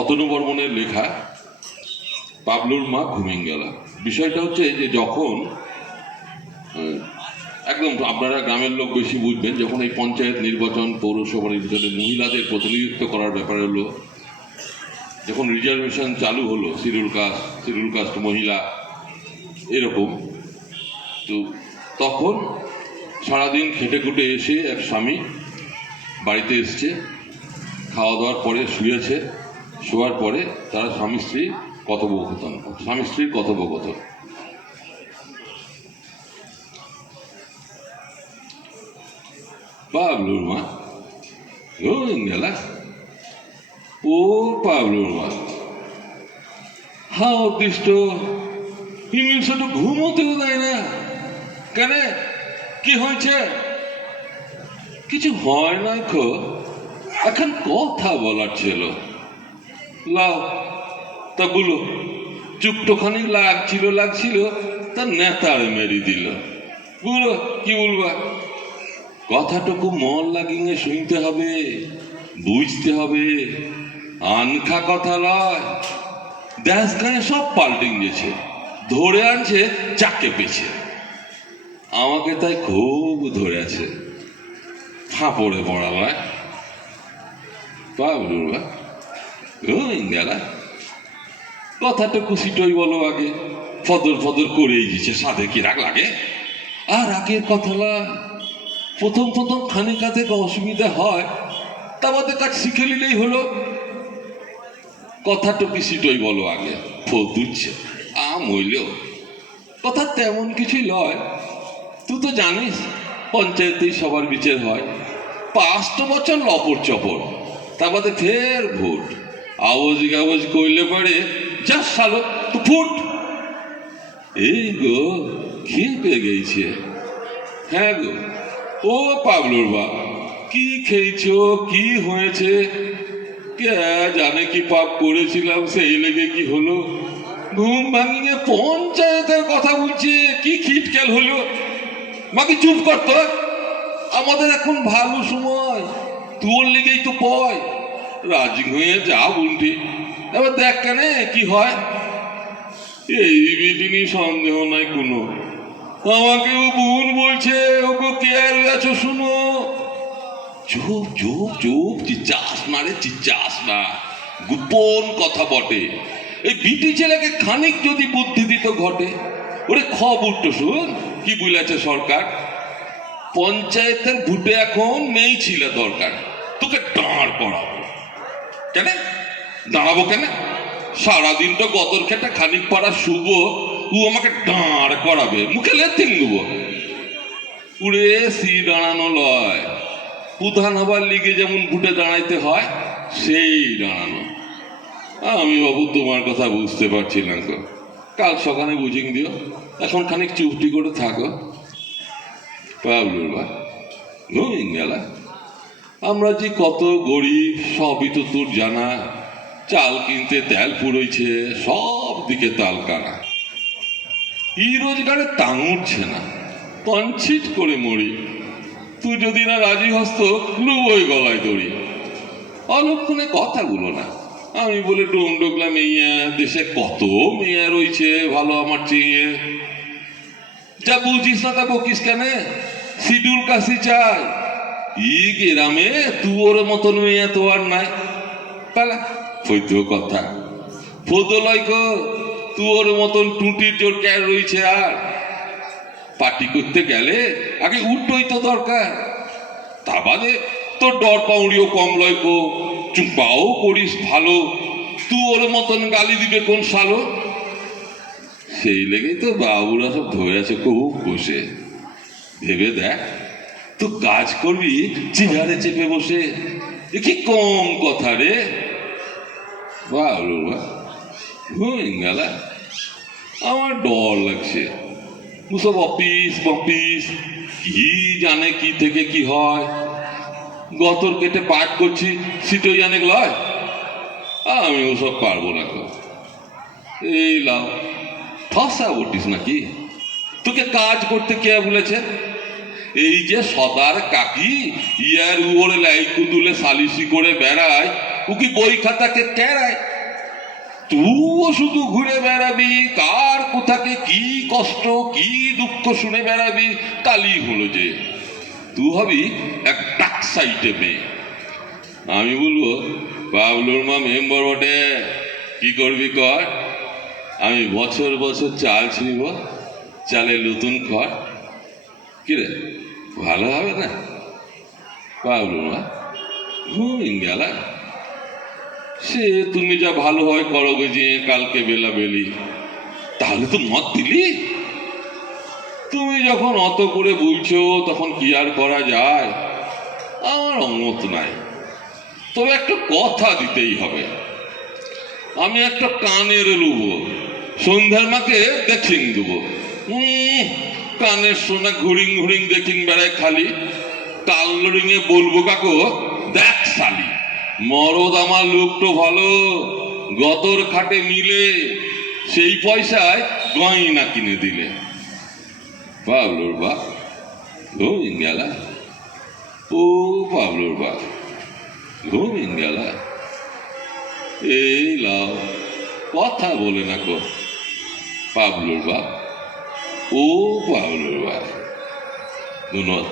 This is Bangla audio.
অতনু বর্মনের লেখা পাবলুর মা ঘুমিঙ্গেলা। বিষয়টা হচ্ছে যে যখন একদম আপনারা গ্রামের লোক বেশি বুঝবেন, যখন এই পঞ্চায়েত নির্বাচন, পৌরসভা নির্বাচনে মহিলাদের প্রতিনিধিত্ব করার ব্যাপার হলো, যখন রিজার্ভেশন চালু হলো, শিডিউল কাস্ট মহিলা এরকম, তো তখন সারাদিন খেটে খুটে এসে এক স্বামী বাড়িতে এসছে, খাওয়া দাওয়ার পরে শুয়েছে, শোয়ার পরে তারা স্বামী স্ত্রীর কথোপকথন। পাবলুর মা ঘুমিঙ্গেলা, ও পাবলুর মা হাও অদৃষ্ট, হিমিলসে তো ঘুমোতেও দেয় না কেন? কি হয়েছে? কিছু হয় না খো, এখন কথা বলার ছিল। লাও তা বলো, চুপটোখানি লাগছিল তার নেতারে মেরি দিল। বলো কি বলবা? কথাটুকু মন লাগিয়ে শুনতে হবে, বুঝতে হবে, আনখা কথা নয়। দেশ গায়ে সব পাল্টিং গেছে, ধরে আনছে চাকে পেছে। আমাকে তাই খুব ধরে আছে, ফাঁপড়ে পড়ালায়। পাবলুরা ঘুমিঙ্গেলা, কথাটুকু সিটই বলো আগে, ফদর করেই দিচ্ছে, সাধে কি রাগ লাগে? আর রাগের কথা না, প্রথম খানিকা থেকে অসুবিধা হয়, তা আমাদের কাজ শিখে নিলেই হলো। কথাটুকু সিটই বলো আগে, ফতুচ্ছে মইলেও কথা তেমন কিছুই লয়। তুই তো জানিস পঞ্চায়েতেই সবার বিচার হয়, 5 বছর লপর চপর, তা বাদে ফের ভোট। আওয়াজ করলে পারে যা সালো তো ফুট। এই গো খেয়ে গেছে। হ্যাঁ গো, ও পাবলুর বা, কি খেয়েছ, কি হয়েছে? কে জানে কি পাপ করেছিলাম, সেই লেগে কি হলো? ঘুম ভাঙিয়ে পঞ্চায়েতের কথা বলছে, কি খিটকেল হলো? বাকি চুপ করত, আমাদের এখন ভালো সময়, তোর লেগেই তো পয়। রাজি হয়ে যা বুনটি, এবার দেখ কেন কি হয়। এই বিটিনি সন্দেহ নাই কোনো, আমাকেও বোন বলছে, ওকে কেয়ার আছো শুনো। চুপ চিচ্চাস না, গোপন কথা বটে। এই বিটি ছেলেকে খানিক যদি বুদ্ধি দিত ঘটে। ওরে খবরটা শুন, কি বলেছে সরকার, পঞ্চায়েতের ভোটে এখন মেয়ে ছিল দরকার, তোকে দাঁড় করাবো। কেন দাঁড়াবো কেন? সারাদিন তো গতর খেটে খানিক পাড়া শুভ, ও আমাকে দাঁড় করাবে, মুখে লেথিং দেবো। উড়ে সি দাঁড়ানো লয়, প্রধান হবার লিগে যেমন ভোটে দাঁড়াইতে হয় সেই দাঁড়ানো। আমি বাবু তোমার কথা বুঝতে পারছি না তো, কাল সকালে বুঝিং দিও, এখন খানিক চুপটি করে থাকো। পাবলুর বা ঘুমিঙ্গেলা, আমরা যে কত গরিব সবই তো তোর জানা। চাল কিনতে তেল পুড়ইছে, সব দিকে তাল কানা। এই রোজগারে তাং উঠছে না, তঞ্চিত করে মরি। তুই যদি না রাজি হস্ত, লুবই গলায় দড়ি। অলক্ষণে কথাগুলো না, আমি বলে ডোম ডোকলা মেয়ে, দেশে কত মেয়ে রয়েছে ভালো আমার চেয়ে। যা বুঝিস না তা বকিস কেন? শিডিউল কাশি চাই, ই গ্রামে তুয়োর মতন মেয়ে তো আর নাই। পালা ফৈত কথা ফোদলয় গো, তুয়োর মতন টুটির জোর ক্যার রয়েছে। আর পার্টি করতে গেলে আগে উঠই তো দরকার, তা বাদে তোর ডর পাউড়িও কম লয় গো, চুপাও করিস ভালো, তুয়োর মতন গালি দিবে কোন সালো? সেই লেগেই তো বাবুরা সব ধরে আছে খুব বসে। ভেবে দেখ, তো কাজ করবি চেহারে চেপে বসে, এ কি কম কথা রে? বাবুরা ঘুমিঙ্গেলা, আমার ডর লাগছে। সব অফিস কি জানে কি থেকে কি হয়। গতর কেটে পাঠ করছি, সিটই জানে লয়। আমি ওসব পারবো না। এই লাও ঠসা উঠিস নাকি? তোকে কাজ করতে কে বলেছে? এই যে সদার কাকি ইয়ার উপরে লাইকু তুলে সালিসি করে বেড়ায়, ও ও কি বই খাতাকে কেড়ায়? তুইও শুধু ঘুরে বেড়াবি, কার কোথাকে কি কষ্ট কি দুঃখ শুনে বেড়াবি, তালি হলো যে তুই হবি এক ডাক সাইটে মেয়ে। আমি বলবো বাবলুর মা মেম্বার বটে, কি করবি কর, আমি বছর বছর চাল ছিনিব, চালের নতুন খড়। কিরে ভালো হবে না? বাবলুর মা ঘুমিয়ে গেল। সে তুমি যা ভালো হয় করো যে কালকে বেলা বেলি, তাহলে তো মত দিলি। তুমি যখন অত করে বলছো তখন কি আর করা যায়, আমার অমত নাই। তবে একটা কথা দিতেই হবে, আমি একটা কানের লুবো, সন্ধ্যার মাকে দেখিং দেবো। কানের সোনা ঘুরিং ঘুরিং দেখিং বেড়ায় খালি, কাল্লরিং এ বলবো কাকু দেখ শালি, মরদ আমার লোকটো ভালো, গতর খাটে মিলে, সেই পয়সায় গয়না কিনে দিলে। বাবলুর বাপ ঘুমিয়ে গেল। ও বাবলুর বাপ ঘুমিয়ে গেল। এই লাও কথা বলে না কো পাবলুর বাপ। ও পাবলুর বাপ। ধন্যবাদ।